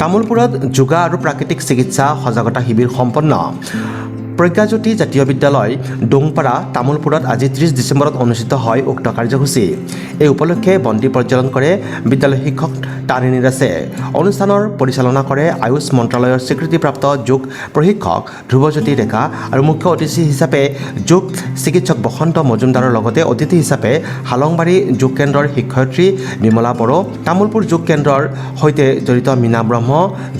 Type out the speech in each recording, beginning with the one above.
তামোলপুৰত যোগা আৰু প্ৰাকৃতিক চিকিৎসা সজাগতা শিবিৰ সম্পন্ন প্ৰজ্ঞাজ্যোতি জাতীয় বিদ্যালয় ডোংপাৰা তামোলপুৰত আজি 30 ডিচেম্বৰত অনুষ্ঠিত হয় উক্ত কাৰ্যসূচী। এই উপলক্ষে বন্তি প্ৰজ্বলন কৰে বিদ্যালয় শিক্ষক তাৰিণী দাসে। অনুষ্ঠানৰ পৰিচালনা কৰে আয়ুষ মন্ত্ৰালয়ৰ স্বীকৃতিপ্ৰাপ্ত যোগ প্ৰশিক্ষক ধ্ৰুৱজ্যোতি ডেকা আৰু মুখ্য অতিথি হিচাপে যোগ চিকিৎসক বসন্ত মজুমদাৰৰ লগতে অতিথি হিচাপে হালংবাৰী যোগ কেন্দ্ৰৰ শিক্ষয়িত্ৰী বিমলা বড়ো, তামোলপুৰ যোগ কেন্দ্ৰৰ সৈতে জড়িত মীনা ব্ৰহ্ম,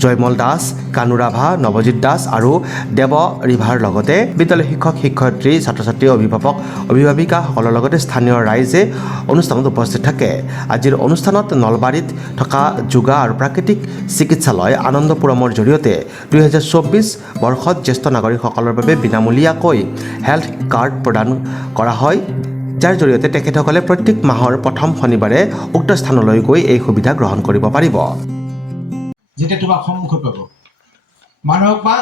জয়মল দাস, কানু ৰাভা, নৱজিৎ দাস আৰু দেৱ ৰিভাৰ লগতে বিদ্যালয় শিক্ষক শিক্ষয়িত্ৰী ছাত্ৰ ছাত্ৰী অভিভাৱক অভিভাৱিকাসকলৰ লগতে স্থানীয় ৰাইজে অনুষ্ঠানত উপস্থিত থাকে। আজিৰ অনুষ্ঠানত নলবাৰীত থকা যোগা আৰু প্ৰাকৃতিক চিকিৎসালয় আনন্দপুৰমৰ জৰিয়তে 2024 বৰ্ষত জ্যেষ্ঠ নাগৰিকসকলৰ বাবে বিনামূলীয়াকৈ হেল্থ কাৰ্ড প্ৰদান কৰা হয়, যাৰ জৰিয়তে তেখেতসকলে প্ৰত্যেক মাহৰ প্ৰথম শনিবাৰে উক্ত স্থানলৈ গৈ এই সুবিধা গ্ৰহণ কৰিব পাৰিব। যেতিয়া তোমাক সন্মুখত পাব মানুহক বা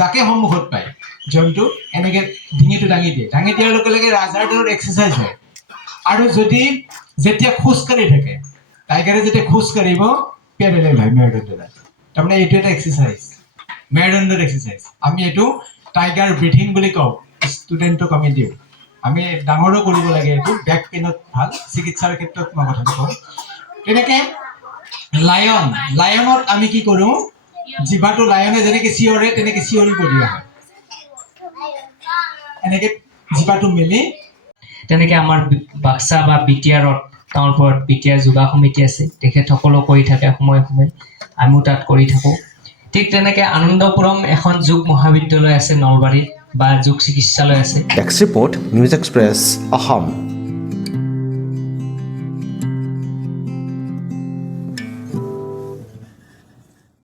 যাকে সন্মুখত পায় জন্তু এনেকৈ ডিঙিটো দাঙি দিয়াৰ লগে লগে ৰাজহাড়টোৰ এক্সাৰচাইজ হয়। আৰু যদি যেতিয়া খোজকাঢ়ি থাকে টাইগাৰে যেতিয়া খোজকাঢ়িব পেৰেলেল হয় মেৰুদণ্ডডাল। তাৰমানে এইটো এটা এক্সাৰচাইজ, মেৰুদণ্ডৰ এক্সাৰচাইজ। আমি এইটো টাইগাৰ ব্ৰিথিং বুলি কওঁ, ষ্টুডেণ্টক আমি দিওঁ। আমি ডাঙৰো কৰিব লাগে, এইটো বেক পেইনত ভাল, চিকিৎসাৰ ক্ষেত্ৰত মই কথাটো কওঁ। তেনেকৈ লায়নত আমি কি কৰোঁ, জিভাটো লায়নে যেনেকৈ চিঞৰে তেনেকৈ চিঞৰিব দিয়া হয়। এনেকৈ জিভাটো মেলি তেনেকৈ আমাৰ বাক্সা বা বিটিআৰত তামোলপুৰত বিটিআৰ যোগা সমিতি আছে, তেখেতসকলেও কৰি থাকে সময়ে সময়ে, আমিও তাত কৰি থাকোঁ। ঠিক তেনেকৈ আনন্দপুৰম এখন যোগ মহাবিদ্যালয় আছে নলবাৰীত বা যোগ চিকিৎসালয় আছে। Desk report news express Assam.